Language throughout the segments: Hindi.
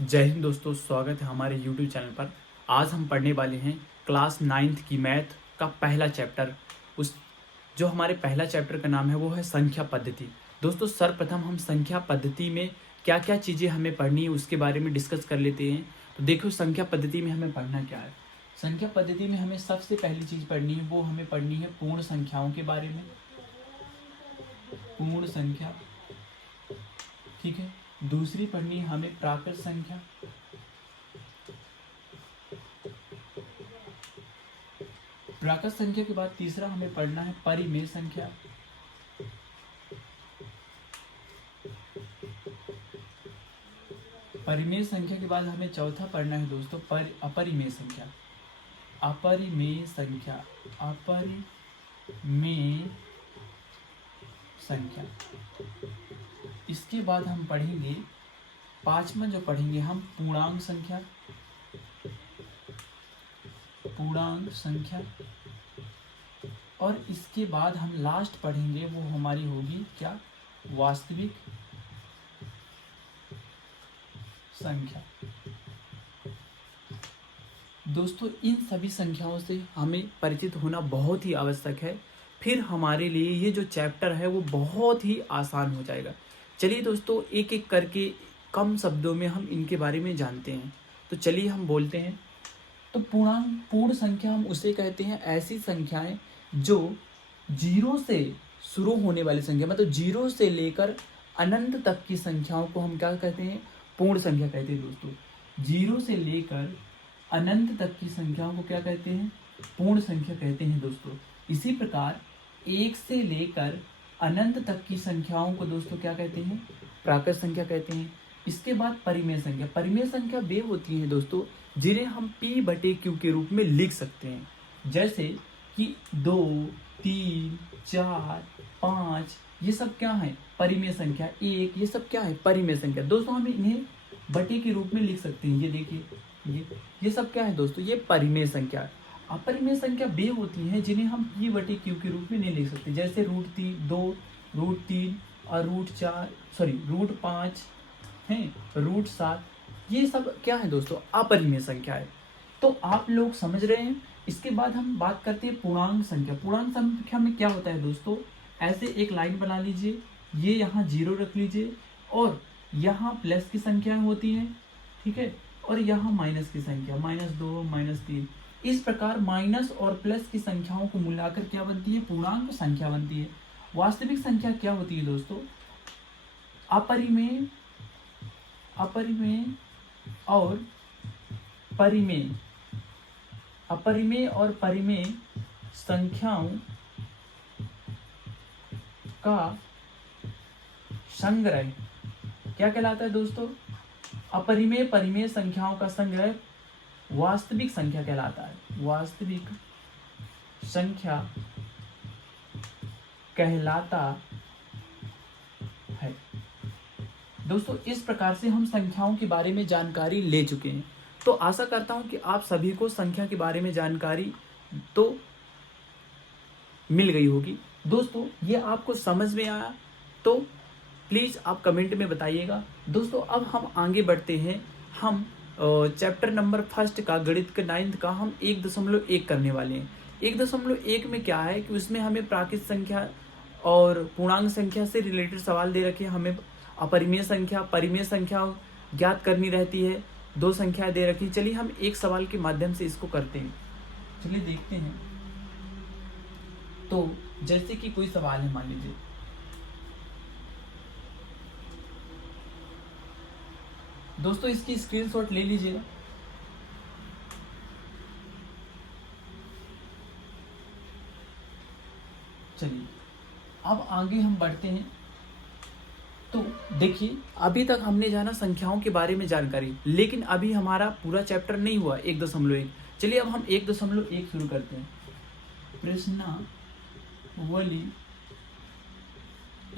जय हिंद दोस्तों, स्वागत है हमारे YouTube चैनल पर। आज हम पढ़ने वाले हैं क्लास 9th की मैथ का पहला चैप्टर। उस जो हमारे पहला चैप्टर का नाम है वो है संख्या पद्धति। दोस्तों, सर्वप्रथम हम संख्या पद्धति में क्या क्या चीज़ें हमें पढ़नी है उसके बारे में डिस्कस कर लेते हैं। तो देखो, संख्या पद्धति में हमें पढ़ना क्या है। संख्या पद्धति में हमें सबसे पहली चीज़ पढ़नी है, वो हमें पढ़नी है पूर्ण संख्याओं के बारे में। पूर्ण संख्या, ठीक है। दूसरी पढ़नी है हमें प्राकृत संख्या। प्राकृत संख्या के बाद तीसरा हमें पढ़ना है परिमेय संख्या। परिमेय संख्या के बाद हमें चौथा पढ़ना है दोस्तों अपरिमेय संख्या। अपरिमेय संख्या, अपरिमेय संख्या। इसके बाद हम पढ़ेंगे पांचवा, जो पढ़ेंगे हम पूर्णांक संख्या। पूर्णांक संख्या। और इसके बाद हम लास्ट पढ़ेंगे, वो हमारी होगी क्या, वास्तविक संख्या। दोस्तों, इन सभी संख्याओं से हमें परिचित होना बहुत ही आवश्यक है, फिर हमारे लिए ये जो चैप्टर है वो बहुत ही आसान हो जाएगा। चलिए दोस्तों, एक एक करके कम शब्दों में हम इनके बारे में जानते हैं। तो चलिए हम बोलते हैं। तो पूर्ण संख्या हम उसे कहते हैं, ऐसी संख्याएं जो जीरो से शुरू होने वाली संख्या, मतलब जीरो से लेकर अनंत तक की संख्याओं को हम क्या कहते हैं, पूर्ण संख्या कहते हैं दोस्तों। जीरो से लेकर अनंत तक की संख्याओं को क्या कहते हैं, पूर्ण संख्या कहते हैं दोस्तों। इसी प्रकार एक से लेकर अनंत तक की संख्याओं को दोस्तों क्या कहते हैं, प्राकृत संख्या कहते हैं। इसके बाद परिमेय संख्या। परिमेय संख्या वे होती हैं दोस्तों जिन्हें हम P/Q के रूप में लिख सकते हैं, जैसे कि 2, 3, 4, 5, ये सब क्या है, परिमेय संख्या। 1, ये सब क्या है, परिमेय संख्या। दोस्तों, हम इन्हें बटे के रूप में लिख सकते हैं। ये देखिए, ये सब क्या है दोस्तों, ये परिमेय संख्या। अपरिमेय संख्या वे होती हैं जिन्हें हम P/Q के रूप में नहीं लिख सकते, जैसे √2, √3 और √5 है, √7। ये सब क्या है दोस्तों, अपरिमेय संख्या है। तो आप लोग समझ रहे हैं। इसके बाद हम बात करते हैं पूर्णांक संख्या। पूर्णांक संख्या में क्या होता है दोस्तों, ऐसे एक लाइन बना लीजिए, ये यहाँ 0 रख लीजिए और यहाँ प्लस की संख्याएं होती हैं, ठीक है, और यहाँ माइनस की संख्या, -2, -3। इस प्रकार माइनस और प्लस की संख्याओं को मिलाकर क्या बनती है, पूर्णांक संख्या बनती है। वास्तविक संख्या क्या होती है दोस्तों, अपरिमेय और परिमेय। अपरिमेय और परिमेय संख्याओं का संग्रह क्या कहलाता है दोस्तों, अपरिमेय परिमेय संख्याओं का संग्रह वास्तविक संख्या कहलाता है। वास्तविक संख्या कहलाता है दोस्तों। इस प्रकार से हम संख्याओं के बारे में जानकारी ले चुके हैं। तो आशा करता हूं कि आप सभी को संख्या के बारे में जानकारी तो मिल गई होगी। दोस्तों, ये आपको समझ में आया तो प्लीज़ आप कमेंट में बताइएगा। दोस्तों, अब हम आगे बढ़ते हैं। हम चैप्टर नंबर 1 का, गणित के 9th का, हम 1.1 करने वाले हैं। 1.1 में क्या है कि उसमें हमें प्राकृत संख्या और पूर्णांक संख्या से रिलेटेड सवाल दे रखे हैं। हमें अपरिमेय संख्या, परिमेय संख्या ज्ञात करनी रहती है। 2 संख्याएं दे रखी। चलिए हम एक सवाल के माध्यम से इसको करते हैं। चलिए देखते हैं। तो जैसे कि कोई सवाल है, मान लीजिए दोस्तों, इसकी स्क्रीनशॉट ले लीजिएगा। चलिए अब आगे हम बढ़ते हैं। तो देखिए, अभी तक हमने जाना संख्याओं के बारे में जानकारी, लेकिन अभी हमारा पूरा चैप्टर नहीं हुआ 1.1। चलिए अब हम 1.1 शुरू करते हैं। प्रश्नावली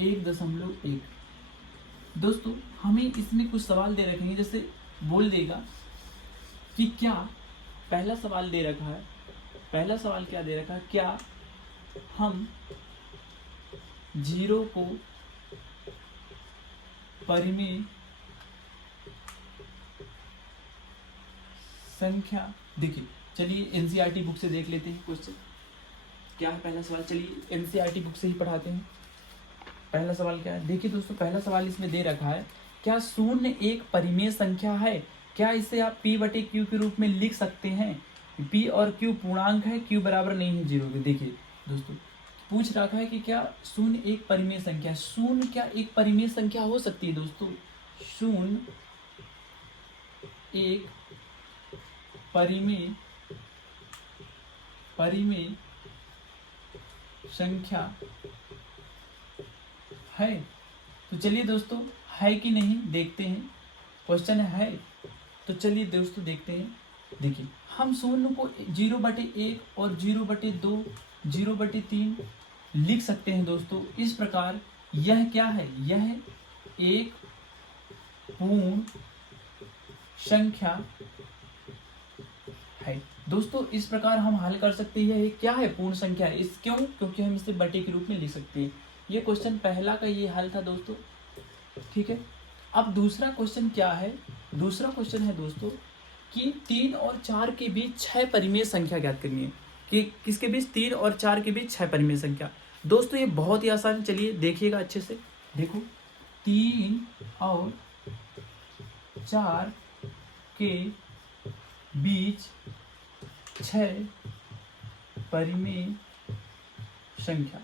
1.1। दोस्तों, हमें इसमें कुछ सवाल दे रखे हैं, जैसे बोल देगा कि क्या, पहला सवाल दे रखा है। पहला सवाल क्या दे रखा है, क्या हम 0 को परिमेय संख्या। देखिए चलिए एनसीईआरटी बुक से देख लेते हैं क्वेश्चन क्या है। पहला सवाल चलिए एनसीईआरटी बुक से ही पढ़ाते हैं। पहला सवाल क्या है, देखिए दोस्तों पहला सवाल इसमें दे रखा है, क्या शून्य एक परिमेय संख्या है? क्या इसे आप p बटे q के रूप में लिख सकते हैं? p और q पूर्णांक है, q बराबर नहीं है 0 के। देखिए दोस्तों पूछ रखा है कि क्या शून्य एक परिमेय संख्या, शून्य क्या एक परिमेय संख्या हो सकती है दोस्तों? शून्य एक परिमेय संख्या है। तो चलिए दोस्तों है कि नहीं देखते हैं। क्वेश्चन है तो चलिए दोस्तों देखते हैं। देखिए हम शून्य को 0/1 और 0/2 0/3 लिख सकते हैं दोस्तों इस प्रकार। यह क्या है? यह एक पूर्ण संख्या है दोस्तों। इस प्रकार हम हल कर सकते हैं। यह क्या है? पूर्ण संख्या है। इस क्यों? क्योंकि हम इसे बटे के रूप में लिख सकते हैं। ये क्वेश्चन पहला का ये हल था दोस्तों, ठीक है। अब दूसरा क्वेश्चन क्या है? दूसरा क्वेश्चन है दोस्तों कि 3 और 4 के बीच 6 परिमेय संख्या ज्ञात करनी है। कि किसके बीच? 3 और 4 के बीच 6 परिमेय संख्या। दोस्तों ये बहुत ही आसान है, चलिए देखिएगा अच्छे से। देखो 3 और 4 के बीच 6 परिमेय संख्या।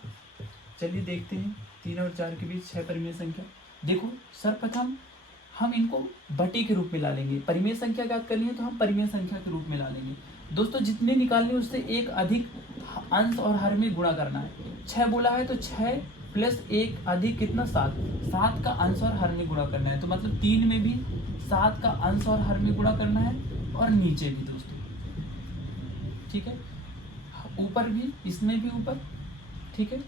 चलिए देखते हैं 3 और 4 के बीच 6 परिमेय संख्या। देखो सर्वप्रथम हम इनको बटे के रूप में ला लेंगे। परिमेय संख्या ज्ञात करनी है तो हम परिमेय संख्या के रूप में ला लेंगे दोस्तों। जितने निकालने उससे एक अधिक अंश और हर में गुणा करना है। 6 बोला है तो 6 प्लस 1 अधिक कितना? 7 का अंश और हर में गुणा करना है। तो मतलब 3 में भी 7 का अंश और हर में गुणा करना है और नीचे भी दोस्तों, ठीक है। ऊपर भी, इसमें भी ऊपर, ठीक है,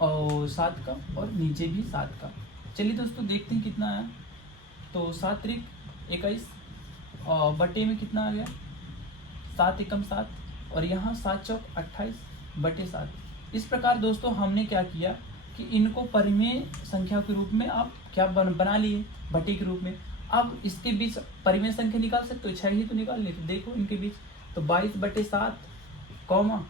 और 7 का और नीचे भी 7 का। चलिए दोस्तों देखते हैं कितना आया। तो 7 त्रिक 21 और बटे में कितना आ गया? 7 एकम 7 और यहाँ 7 चौक 28 बटे 7। इस प्रकार दोस्तों हमने क्या किया कि इनको परिमेय संख्या के रूप में आप क्या बना लिए, बटे के रूप में। अब इसके बीच परिमेय संख्या निकाल सकते हो, 6 ही तो निकाल लेते। देखो इनके बीच तो 22/7 कॉमा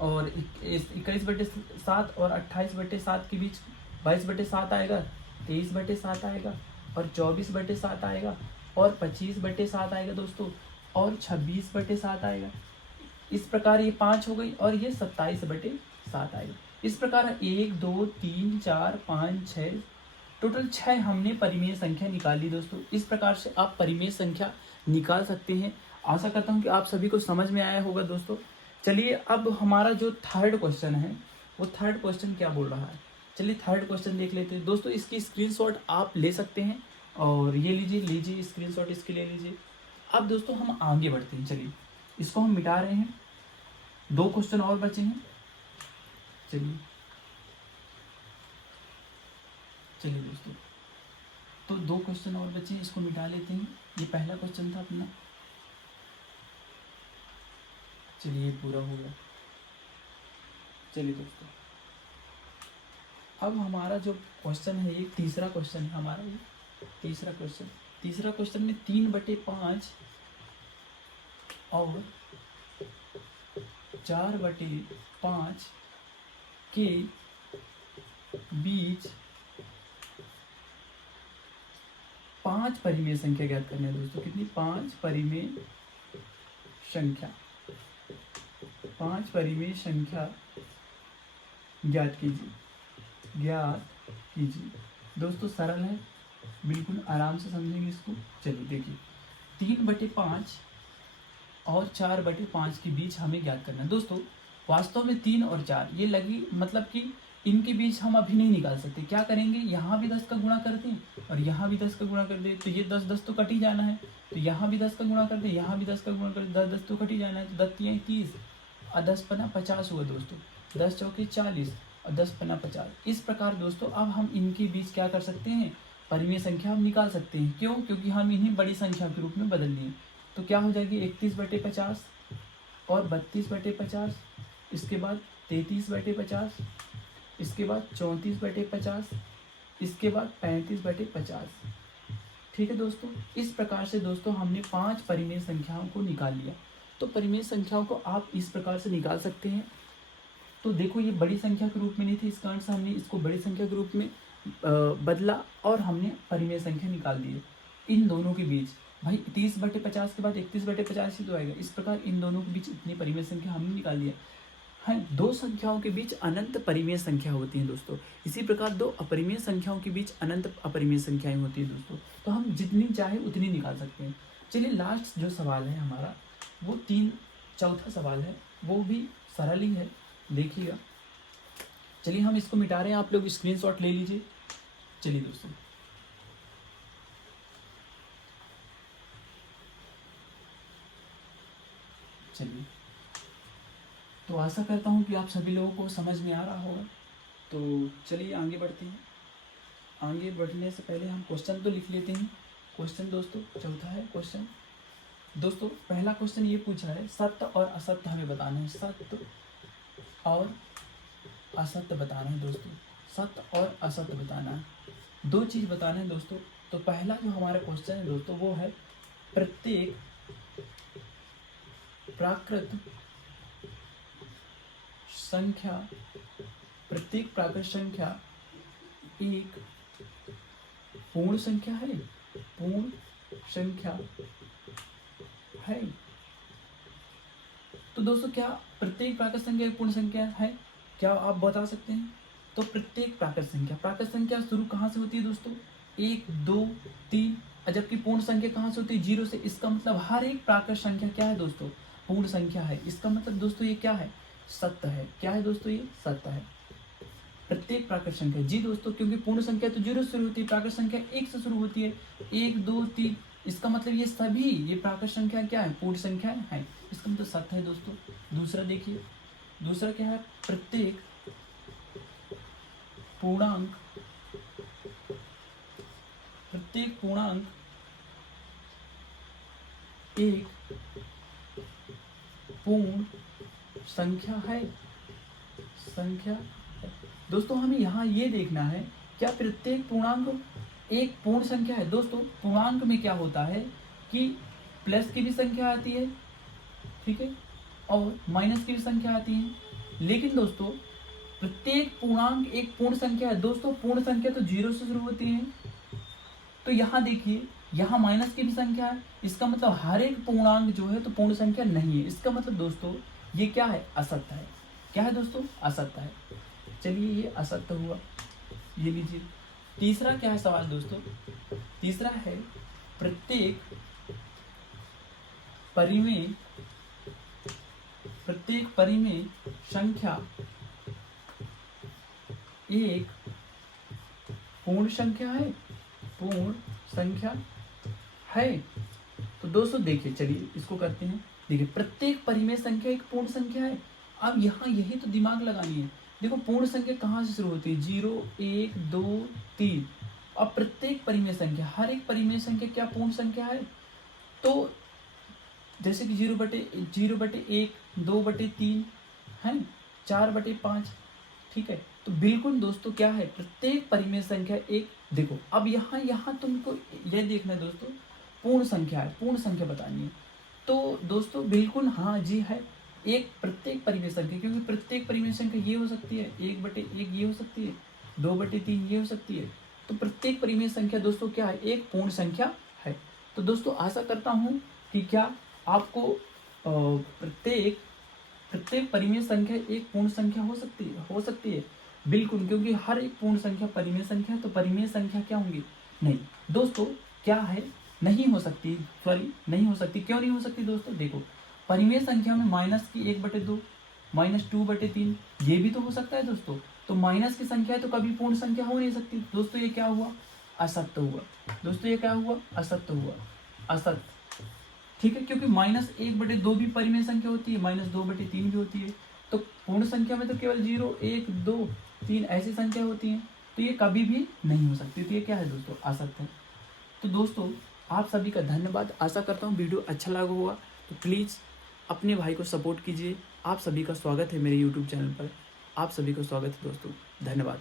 और 21/7 और 28/7 के बीच 22/7 आएगा, 23/7 आएगा और 24/7 आएगा और 25/7 आएगा दोस्तों और 26/7 आएगा। इस प्रकार ये 5 हो गई और ये 27/7 आएगा। इस प्रकार 1 2 3 4 5 6 टोटल 6 हमने परिमेय संख्या निकाली दोस्तों। इस प्रकार से आप परिमेय संख्या निकाल सकते हैं। आशा करता हूँ कि आप सभी को समझ में आया होगा दोस्तों। चलिए अब हमारा जो थर्ड क्वेश्चन है वो थर्ड क्वेश्चन क्या बोल रहा है, चलिए थर्ड क्वेश्चन देख लेते हैं दोस्तों। इसकी स्क्रीनशॉट आप ले सकते हैं और ये लीजिए स्क्रीनशॉट इसकी ले लीजिए। अब दोस्तों हम आगे बढ़ते हैं। चलिए इसको हम मिटा रहे हैं, 2 क्वेश्चन और बचे हैं। चलिए दोस्तों तो 2 क्वेश्चन और बचे हैं, इसको मिटा लेते हैं। ये पहला क्वेश्चन था अपना, चलिए पूरा हो गया। चलिए दोस्तों अब हमारा जो क्वेश्चन है ये तीसरा क्वेश्चन है हमारा। ये तीसरा क्वेश्चन में 3/5 और 4/5 के बीच 5 परिमेय संख्या ज्ञात करनी है दोस्तों। कितनी? 5 परिमेय संख्या। 5 परिमेय संख्या ज्ञात कीजिए दोस्तों। सरल है, बिल्कुल आराम से समझेंगे इसको। चलिए देखिए 3/5 और 4/5 के बीच हमें ज्ञात करना है दोस्तों। वास्तव में 3 और 4 ये लगी, मतलब कि इनके बीच हम अभी नहीं निकाल सकते। क्या करेंगे, यहाँ भी 10 का गुणा कर दें और यहाँ भी 10 का गुणा कर दें तो ये 10 तो कट ही जाना है। तो यहाँ भी 10 का गुणा कर दें, यहाँ भी 10 का गुणा कर दें, 10 तो कट ही जाना है। तो 10 3 30 और 10 पन्ना 50 हुआ दोस्तों। 10 चौके 40 और 10 पन्ना 50। इस प्रकार दोस्तों अब हम इनके बीच क्या कर सकते हैं, परिमेय संख्या हम निकाल सकते हैं। क्यों? क्योंकि हम इन्हें बड़ी संख्या के रूप में बदल दिए। तो क्या हो जाएगी 31/50 और 32/50, इसके बाद 33/50, इसके बाद 34/50, इसके बाद 35/50। ठीक है दोस्तों, इस प्रकार से दोस्तों हमने 5 परिमेय संख्याओं को निकाल लिया। तो परिमेय संख्याओं को आप इस प्रकार से निकाल सकते हैं। तो देखो ये बड़ी संख्या के रूप में नहीं थी, इस कारण से हमने इसको बड़ी संख्या के रूप में बदला और हमने परिमेय संख्या निकाल दी है। इन दोनों के बीच भाई 30/50 के बाद 31/50 ही तो आएगा। इस प्रकार इन दोनों के बीच इतनी परिमेय संख्या हमने निकाल दिया है। दो संख्याओं के बीच अनंत परिमेय संख्या होती है दोस्तों। इसी प्रकार दो अपरिमेय संख्याओं के बीच अनंत अपरिमेय संख्याएं होती है दोस्तों। तो हम जितनी चाहे उतनी निकाल सकते हैं। चलिए लास्ट जो सवाल है हमारा वो चौथा सवाल है, वो भी सरल ही है, देखिएगा। चलिए हम इसको मिटा रहे हैं, आप लोग स्क्रीनशॉट ले लीजिए। चलिए दोस्तों, चलिए तो आशा करता हूँ कि आप सभी लोगों को समझ में आ रहा होगा। तो चलिए आगे बढ़ते हैं। आगे बढ़ने से पहले हम क्वेश्चन तो लिख लेते हैं। क्वेश्चन दोस्तों चौथा है क्वेश्चन। दोस्तों पहला क्वेश्चन ये पूछा है, सत्य और असत्य हमें बताना है। सत्य और असत्य बताना है दोस्तों। सत्य और असत्य बताना है, दो चीज़ बताना है दोस्तों। तो पहला जो हमारा क्वेश्चन है दोस्तों वो है, प्रत्येक प्राकृत संख्या एक पूर्ण संख्या है। पूर्ण संख्या है। तो दोस्तों क्या प्रत्येक प्राकृत संख्या एक पूर्ण संख्या है? क्या आप बता सकते हैं? तो प्रत्येक प्राकृत संख्या शुरू कहाँ से होती है दोस्तों? 1, 2, 3, जबकि पूर्ण संख्या कहाँ से होती है? 0 से। इसका मतलब हर एक प्राकृत संख्या क्या है दोस्तों? पूर्ण संख्या है। इसका मतलब दोस्तों ये क्या है? सत्य है। क्या है दोस्तों? ये सत्य है। प्रत्येक प्राकृत संख्या, जी दोस्तों, क्योंकि पूर्ण संख्या तो 0 से शुरू होती है, प्राकृत संख्या 1 से शुरू होती है। 1, 2, 3, इसका मतलब ये सभी ये प्राकृत संख्या क्या है? पूर्ण संख्या है। इसका मतलब सत्य है दोस्तों। दूसरा देखिए, दूसरा क्या है? प्रत्येक पूर्णांक एक पूर्ण संख्या है। दोस्तों हमें यहाँ ये देखना है, क्या प्रत्येक पूर्णांक एक पूर्ण संख्या है? दोस्तों पूर्णांक में क्या होता है कि प्लस की भी संख्या आती है, ठीक है, और माइनस की भी संख्या आती है। लेकिन दोस्तों प्रत्येक पूर्णांक एक पूर्ण संख्या है। दोस्तों पूर्ण संख्या तो 0 से शुरू होती है। तो यहाँ देखिए, यहाँ माइनस की भी संख्या है। इसका मतलब हर एक पूर्णांक जो है तो पूर्ण संख्या नहीं है। इसका मतलब दोस्तों ये क्या है? असत्य है। क्या है दोस्तों? असत्य है। चलिए ये असत्य हुआ, ये लीजिए। तीसरा क्या है सवाल दोस्तों? तीसरा है, प्रत्येक परिमेय संख्या एक पूर्ण संख्या है। पूर्ण संख्या है। तो दोस्तों देखिए, चलिए इसको करते हैं। देखिए प्रत्येक परिमेय संख्या एक पूर्ण संख्या है। अब यहाँ यही तो दिमाग लगानी है। देखो पूर्ण संख्या कहाँ से शुरू होती है? 0, 1, 2, 3। अब प्रत्येक परिमेय संख्या, हर एक परिमेय संख्या क्या पूर्ण संख्या है? तो जैसे कि 0/1, 2/3 है, 4/5, ठीक है। तो बिल्कुल दोस्तों क्या है? प्रत्येक परिमेय संख्या एक। देखो अब यहाँ तुमको यह देखना है दोस्तों, पूर्ण संख्या है, पूर्ण संख्या बतानी है। तो दोस्तों बिल्कुल हाँ जी है, एक प्रत्येक परिमेय संख्या, क्योंकि प्रत्येक परिमेय संख्या ये हो सकती है, 1/1 ये हो सकती है, 2/3 ये हो सकती है। तो प्रत्येक परिमेय संख्या दोस्तों क्या है? एक पूर्ण संख्या है। तो दोस्तों आशा करता हूँ कि क्या आपको प्रत्येक परिमेय संख्या एक पूर्ण संख्या हो सकती है। बिल्कुल, क्योंकि हर एक पूर्ण संख्या परिमेय संख्या है। तो परिमेय संख्या क्या होंगी? नहीं दोस्तों, क्या है? नहीं हो सकती, सॉरी नहीं हो सकती। क्यों नहीं हो सकती दोस्तों? देखो परिमेय संख्या में माइनस की 1/2, -2/3 ये भी तो हो सकता है दोस्तों। तो माइनस की संख्या तो कभी पूर्ण संख्या हो नहीं सकती दोस्तों। ये क्या हुआ? असत्य हुआ दोस्तों। ये क्या हुआ? असत्य हुआ, असत्य, ठीक है। क्योंकि -1/2 भी परिमेय संख्या होती है, -2/3 भी होती है। तो पूर्ण संख्या में तो केवल 0, 1, 2, 3 ऐसी संख्या होती हैं। तो ये कभी भी नहीं हो सकती। तो ये क्या है दोस्तों? असत्य है। तो दोस्तों आप सभी का धन्यवाद। आशा करता हूँ वीडियो अच्छा लगा होगा। तो प्लीज़ अपने भाई को सपोर्ट कीजिए। आप सभी का स्वागत है मेरे यूट्यूब चैनल पर। आप सभी का स्वागत है दोस्तों। धन्यवाद।